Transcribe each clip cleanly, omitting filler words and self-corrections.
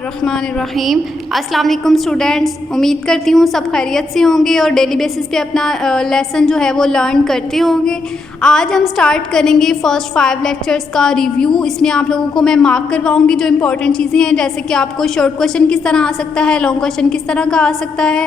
बिस्मिल्लाहिर्रहमानिर्रहीम। अस्सलाम वालेकुम स्टूडेंट्स, उम्मीद करती हूँ सब खैरियत से होंगे और डेली बेसिस पे अपना लेसन जो है वो लर्न करते होंगे। आज हम स्टार्ट करेंगे फर्स्ट 5 लेक्चर्स का रिव्यू। इसमें आप लोगों को मैं मार्क करवाऊँगी जो इंपॉर्टेंट चीज़ें हैं, जैसे कि आपको शॉर्ट क्वेश्चन किस तरह आ सकता है, लॉन्ग क्वेश्चन किस तरह का आ सकता है,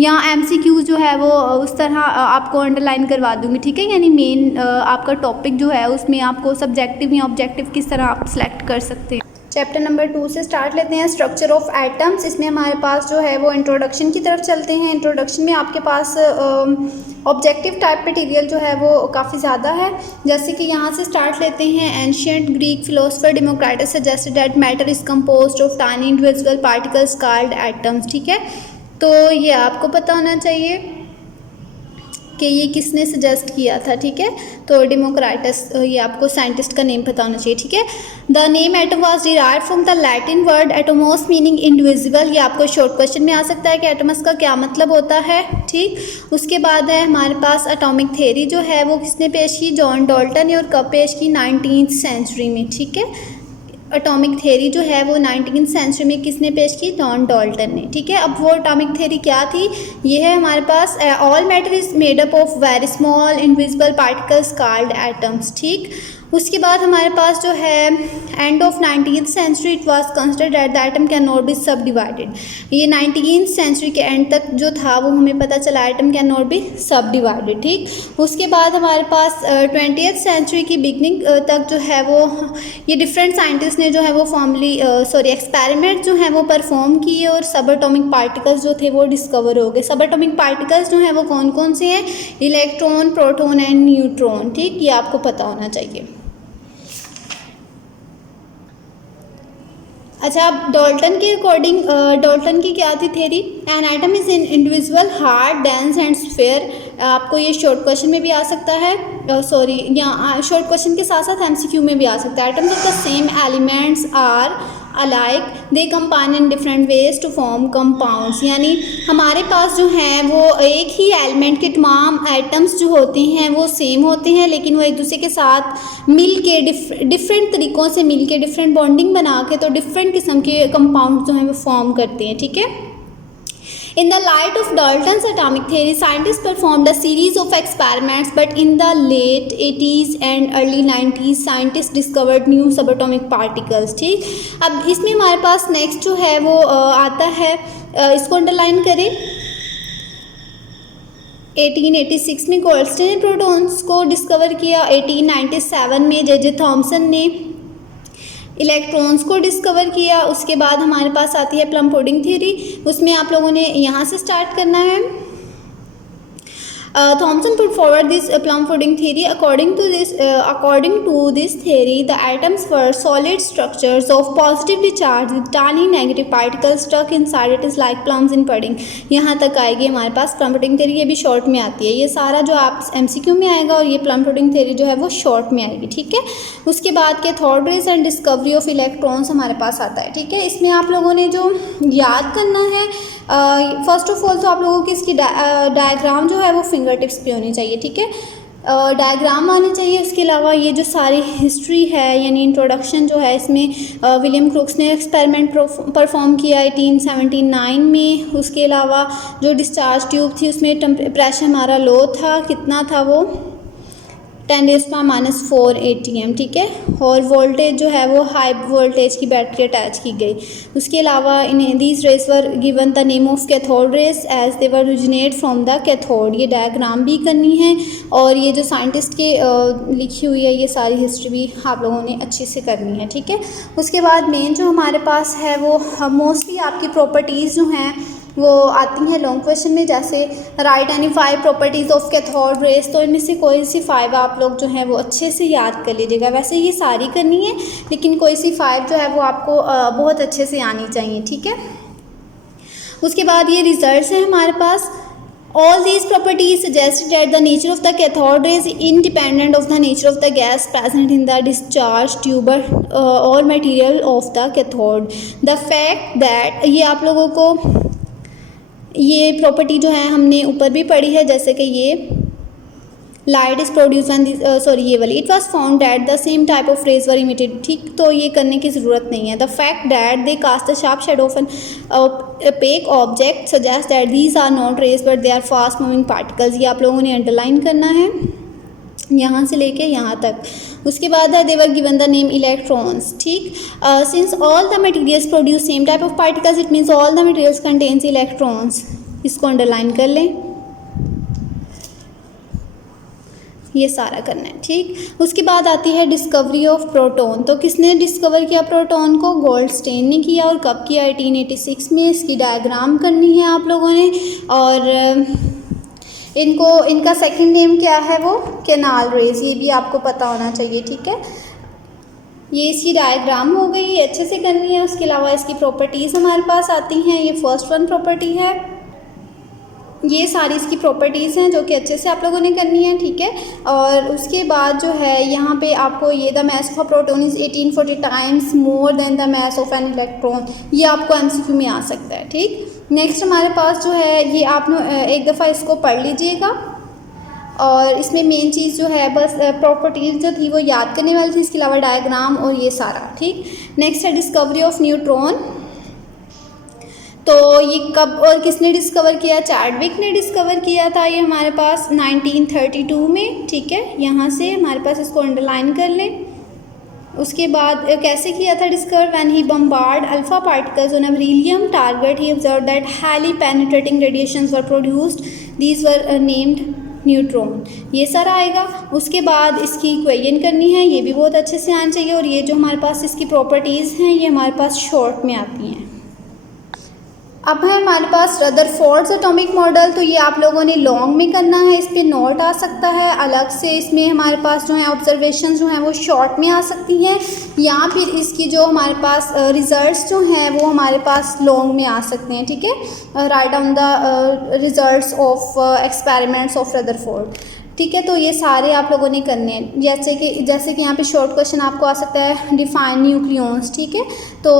या MCQ जो है वो उस तरह आपको अंडरलाइन करवा दूँगी। ठीक है, यानी मेन आपका टॉपिक जो है उसमें आपको सब्जेक्टिव या ऑब्जेक्टिव किस तरह आप सेलेक्ट कर सकते हैं। चैप्टर नंबर 2 से स्टार्ट लेते हैं, स्ट्रक्चर ऑफ एटम्स। इसमें हमारे पास जो है वो इंट्रोडक्शन की तरफ चलते हैं। इंट्रोडक्शन में आपके पास ऑब्जेक्टिव टाइप मटेरियल जो है वो काफ़ी ज़्यादा है। जैसे कि यहाँ से स्टार्ट लेते हैं, ancient Greek philosopher Democritus suggested that matter is composed of tiny individual particles called atoms. ठीक है, तो ये आपको पता होना चाहिए कि ये किसने सजेस्ट किया था। ठीक है, तो डेमोक्रिटस, ये आपको साइंटिस्ट का नेम पता होना चाहिए। ठीक है, the name atom was derived from the Latin word atomos meaning individual. ये आपको शॉर्ट क्वेश्चन में आ सकता है कि एटमस का क्या मतलब होता है। ठीक, उसके बाद है हमारे पास एटॉमिक थ्योरी जो है वो किसने पेश की, जॉन डाल्टन ने, और कब पेश की, 19th सेंचुरी में। ठीक है, एटॉमिक थ्योरी जो है वो 19th सेंचुरी में किसने पेश की, जॉन डाल्टन ने। ठीक है, अब वो एटॉमिक थ्योरी क्या थी, ये है हमारे पास all matter is made up of very small invisible particles called atoms. ठीक, उसके बाद हमारे पास जो है end of 19th century it was considered that the atom can not be subdivided. ये 19th सेंचुरी के एंड तक जो था वो हमें पता चला एटम कैन नॉट बी सब डिवाइडेड। ठीक, उसके बाद हमारे पास 20th सेंचुरी की बिगनिंग तक जो है वो ये डिफरेंट साइंटिस्ट ने जो है वो एक्सपेरिमेंट जो है वो परफॉर्म किए और सब एटॉमिक पार्टिकल्स जो थे वो डिस्कवर हो गए। सब एटॉमिक पार्टिकल्स जो हैं वो कौन कौन से हैं, इलेक्ट्रॉन, प्रोटॉन एंड न्यूट्रॉन। ठीक, ये आपको पता होना चाहिए। अच्छा, अब डाल्टन के अकॉर्डिंग डाल्टन की क्या थी theory, an atom is in individual hard dense and sphere. आपको ये शॉर्ट क्वेश्चन में भी आ सकता है, या शॉर्ट क्वेश्चन के साथ साथ MCQ में भी आ सकता है। Atoms of the same elements are alike, they combine in different ways to form compounds. यानी हमारे पास जो हैं वो एक ही एलिमेंट के तमाम एटम्स जो होते हैं वो सेम होते हैं, लेकिन वो एक दूसरे के साथ मिल के डिफरेंट तरीक़ों से मिल के डिफरेंट बॉन्डिंग बना के तो डिफरेंट किस्म के कंपाउंड जो हैं वो फॉर्म करते हैं। ठीक है, in the light of Dalton's atomic theory, scientists performed a series of experiments, but in the late 80s and early 90s, scientists discovered new subatomic particles. ठीक, अब इसमें हमारे पास नेक्स्ट जो है वो आता है, इसको अंडरलाइन करें। 1886 में गोल्डस्टीन ने प्रोटॉन्स को डिस्कवर किया। 1897 में जे थॉमसन ने इलेक्ट्रॉन्स को डिस्कवर किया। उसके बाद हमारे पास आती है प्लम पुडिंग थ्योरी। उसमें आप लोगों ने यहाँ से स्टार्ट करना है। Thomson put forward this plum pudding theory. According to this theory, the atoms were solid structures of positively charged with tiny negative particles stuck inside it is like plums in pudding. यहाँ तक आएगी हमारे पास plum pudding theory, ये भी short में आती है। ये सारा जो आप MCQ में आएगा और ये plum pudding theory जो है वो शॉर्ट में आएगी। ठीक है, उसके बाद cathode rays and discovery of electrons हमारे पास आता है। ठीक है, इसमें आप लोगों ने जो याद करना है, फर्स्ट ऑफ ऑल तो आप लोगों की इसकी डायग्राम जो है वो फिंगर टिप्स पे होनी चाहिए। ठीक है, डायग्राम आने चाहिए। उसके अलावा ये जो सारी हिस्ट्री है यानी इंट्रोडक्शन जो है, इसमें विलियम क्रूक्स ने एक्सपेरिमेंट परफॉर्म किया 1879 में। उसके अलावा जो डिस्चार्ज ट्यूब थी उसमें प्रेशर हमारा लो था, कितना था वो 10⁻⁻⁴ ATM। ठीक है, और वोल्टेज जो है वो हाई वोल्टेज की बैटरी अटैच की गई। उसके अलावा in these rays were given the name of cathode rays as they were originate from the cathode. ये डायग्राम भी करनी है और ये जो साइंटिस्ट के लिखी हुई है ये सारी हिस्ट्री भी आप लोगों ने अच्छे से करनी है। ठीक है, उसके बाद मेन जो हमारे पास है वो मोस्टली आपकी प्रॉपर्टीज़ जो हैं वो आती हैं लॉन्ग क्वेश्चन में, जैसे right any 5 properties of cathode race. तो इनमें से कोई सी 5 आप लोग जो हैं वो अच्छे से याद कर लीजिएगा। वैसे ये सारी करनी है लेकिन कोई सी 5 जो है वो आपको बहुत अच्छे से आनी चाहिए। ठीक है, उसके बाद ये रिजल्ट्स हैं हमारे पास। All these properties suggest that the nature of the cathode ray is independent of the nature of the gas present in the discharge tube or material of the cathode. The fact that ये आप लोगों को ये property जो है हमने ऊपर भी पढ़ी है, जैसे कि ये light is produce and sorry ये वाली, it was found that the same type of rays were emitted. ठीक, तो ये करने की ज़रूरत नहीं है। The fact that they cast the sharp shadow of an opaque object suggest that these are not rays but they are fast moving particles. ये आप लोगों ने अंडरलाइन करना है यहाँ से लेके यहाँ तक। उसके बाद है they were given the name electrons. ठीक, since all the materials produce same type of particles it means all the materials contains electrons. इसको अंडरलाइन कर लें, ये सारा करना है। ठीक, उसके बाद आती है डिस्कवरी ऑफ प्रोटॉन। तो किसने डिस्कवर किया प्रोटॉन को? गोल्डस्टेन ने किया। और कब किया? 1886 में। इसकी डायग्राम करनी है आप लोगों ने। और इनका सेकंड नेम क्या है? वो कैनाल रेज, ये भी आपको पता होना चाहिए। ठीक है, ये इसकी डायग्राम हो गई, अच्छे से करनी है। उसके अलावा इसकी प्रॉपर्टीज़ हमारे पास आती हैं। ये फर्स्ट वन प्रॉपर्टी है, ये सारी इसकी प्रॉपर्टीज़ हैं जो कि अच्छे से आप लोगों ने करनी है। ठीक है, और उसके बाद जो है यहाँ पे आपको ये the mass of a proton is 1840 times more than the mass of an electron, ये आपको एमसीक्यू में आ सकता है। ठीक, नेक्स्ट हमारे पास जो है ये आप एक दफ़ा इसको पढ़ लीजिएगा। और इसमें मेन चीज़ जो है बस प्रॉपर्टीज़ जो थी वो याद करने वाली थी, इसके अलावा डायग्राम और ये सारा। ठीक, नेक्स्ट है डिस्कवरी ऑफ न्यूट्रॉन। तो ये कब और किसने डिस्कवर किया? चैडविक ने डिस्कवर किया था। ये हमारे पास 1932 में। ठीक है, यहाँ से हमारे पास इसको अंडरलाइन कर लें। उसके बाद कैसे किया था discover? When he bombard alpha particles on a beryllium target he observe that highly penetrating radiations were produced, these were named neutron. ये सारा आएगा। उसके बाद इसकी इक्वेशन करनी है, ये भी बहुत अच्छे से आना चाहिए। और ये जो हमारे पास इसकी प्रॉपर्टीज़ हैं ये हमारे पास शॉर्ट में आती हैं। अब है हमारे पास रदरफोर्ड्स एटॉमिक मॉडल। तो ये आप लोगों ने लॉन्ग में करना है, इस पर नोट आ सकता है अलग से। इसमें हमारे पास जो है ऑब्जर्वेशन जो हैं वो शॉर्ट में आ सकती हैं, या फिर इसकी जो हमारे पास रिजल्ट्स जो हैं वो हमारे पास लॉन्ग में आ सकते हैं। ठीक है, write down the results of experiments of Rutherford. ठीक है, तो ये सारे आप लोगों ने करने हैं। जैसे कि यहाँ पे शॉर्ट क्वेश्चन आपको आ सकता है डिफाइन न्यूक्लियॉन्स। ठीक है, तो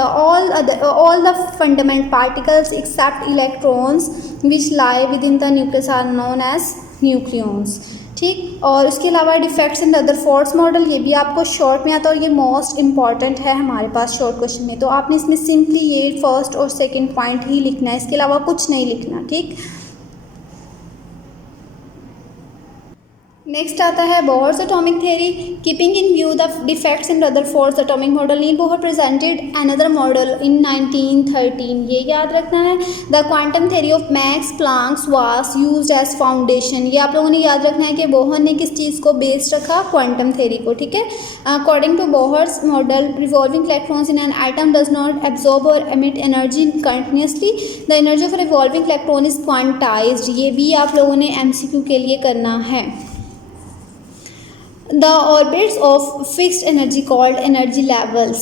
all the fundamental particles except electrons which lie within the nucleus are known as nucleons. ठीक, और उसके अलावा डिफेक्ट्स इन रदरफोर्ड्स मॉडल, ये भी आपको शॉर्ट में आता है और ये मोस्ट इंपॉर्टेंट है हमारे पास शॉर्ट क्वेश्चन में। तो आपने इसमें सिंपली ये फर्स्ट और सेकेंड पॉइंट ही लिखना है, इसके अलावा कुछ नहीं लिखना। ठीक, नेक्स्ट आता है Bohr's atomic theory. Keeping in view the defects in Rutherford's atomic model, Niels Bohr presented another model in 1913। ये याद रखना है। The quantum theory of Max Planck's was used as foundation, ये आप लोगों ने याद रखना है कि बोहर ने किस चीज़ को बेस रखा? क्वांटम थ्योरी को। ठीक है, according to Bohr's model revolving electrons in an atom does not absorb or emit energy continuously, the energy of revolving electron is quantised. ये भी आप लोगों ने एमसीक्यू के लिए करना है। The orbits of fixed energy called energy levels।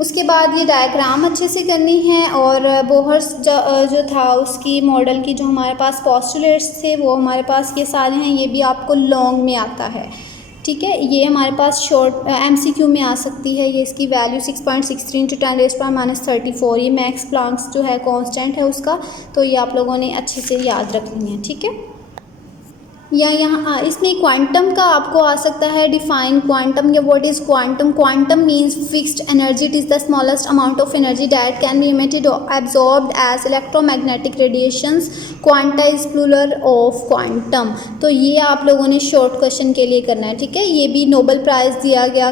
उसके बाद ये डायग्राम अच्छे से करनी है। और बोहर्स जो था उसकी मॉडल की जो हमारे पास पोस्टुलेट्स थे वो हमारे पास ये सारे हैं, ये भी आपको लॉन्ग में आता है। ठीक है, ये हमारे पास शॉर्ट एमसीक्यू में आ सकती है। ये इसकी वैल्यू 6.63 × 10⁻34। ये मैक्स प्लांक्स जो है कांस्टेंट है उसका, तो ये आप लोगों ने अच्छे से याद रखनी है। ठीक है, या यहाँ इसमें क्वांटम का आपको आ सकता है डिफाइन क्वांटम या what is quantum. Quantum means fixed energy, it is the smallest amount of energy that can be emitted or absorbed as electromagnetic radiations. Quanta is plural of quantum. तो ये आप लोगों ने शॉर्ट क्वेश्चन के लिए करना है। ठीक है, ये भी नोबेल प्राइज़ दिया गया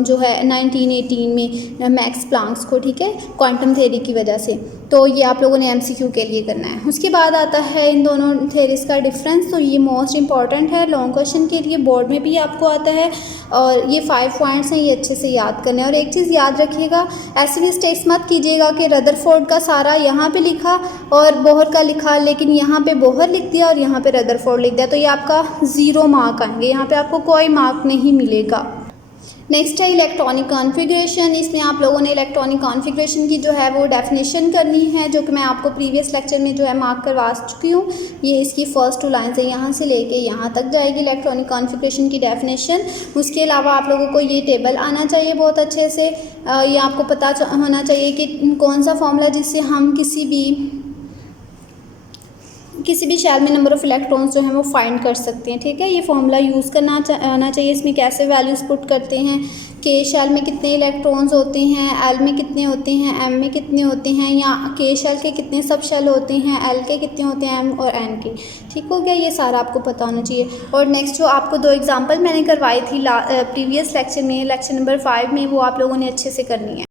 जो है 1918 में मैक्स प्लांक्स को। ठीक है, क्वांटम थ्योरी की वजह से। तो ये आप लोगों ने एमसीक्यू के लिए करना है। उसके बाद आता है इन दोनों थ्योरीज का डिफरेंस। तो ये मोस्ट इंपॉर्टेंट है लॉन्ग क्वेश्चन के लिए, बोर्ड में भी आपको आता है। और ये 5 पॉइंट्स हैं, ये अच्छे से याद करने हैं। और एक चीज़ याद रखिएगा, ऐसे मिस्टेक्स मत कीजिएगा कि रदरफोर्ड का सारा यहाँ पे लिखा और बोहर का लिखा, लेकिन यहाँ पे बोहर लिख दिया और यहाँ पे रदरफोर्ड लिख दिया, तो ये आपका 0 मार्क आएंगे, यहाँ पे आपको कोई मार्क नहीं मिलेगा। नेक्स्ट है इलेक्ट्रॉनिक कॉन्फ़िगरेशन। इसमें आप लोगों ने इलेक्ट्रॉनिक कॉन्फ़िगरेशन की जो है वो डेफिनेशन करनी है, जो कि मैं आपको प्रीवियस लेक्चर में जो है मार्क करवा चुकी हूँ। ये इसकी फर्स्ट 2 लाइन से यहाँ से लेके यहाँ तक जाएगी इलेक्ट्रॉनिक कॉन्फ़िगरेशन की डेफिनेशन। उसके अलावा आप लोगों को ये टेबल आना चाहिए बहुत अच्छे से। ये आपको पता होना चाहिए कि कौन सा फॉर्मूला जिससे हम किसी भी किसी भी शेल में नंबर ऑफ़ इलेक्ट्रॉन्स जो हैं वो फाइंड कर सकते हैं। ठीक है, ये फॉर्मूला यूज़ करना आना चाहिए। इसमें कैसे वैल्यूज़ पुट करते हैं, के शेल में कितने इलेक्ट्रॉन्स होते हैं, एल में कितने होते हैं, एम में कितने होते हैं, या के शेल के कितने सब शेल होते हैं, एल के कितने होते हैं, एम और एन के। ठीक हो गया, ये सारा आपको पता होना चाहिए। और नेक्स्ट जो आपको 2 एग्जांपल मैंने करवाई थी प्रीवियस लेक्चर में, लेक्चर नंबर 5 में, वो आप लोगों ने अच्छे से करनी है।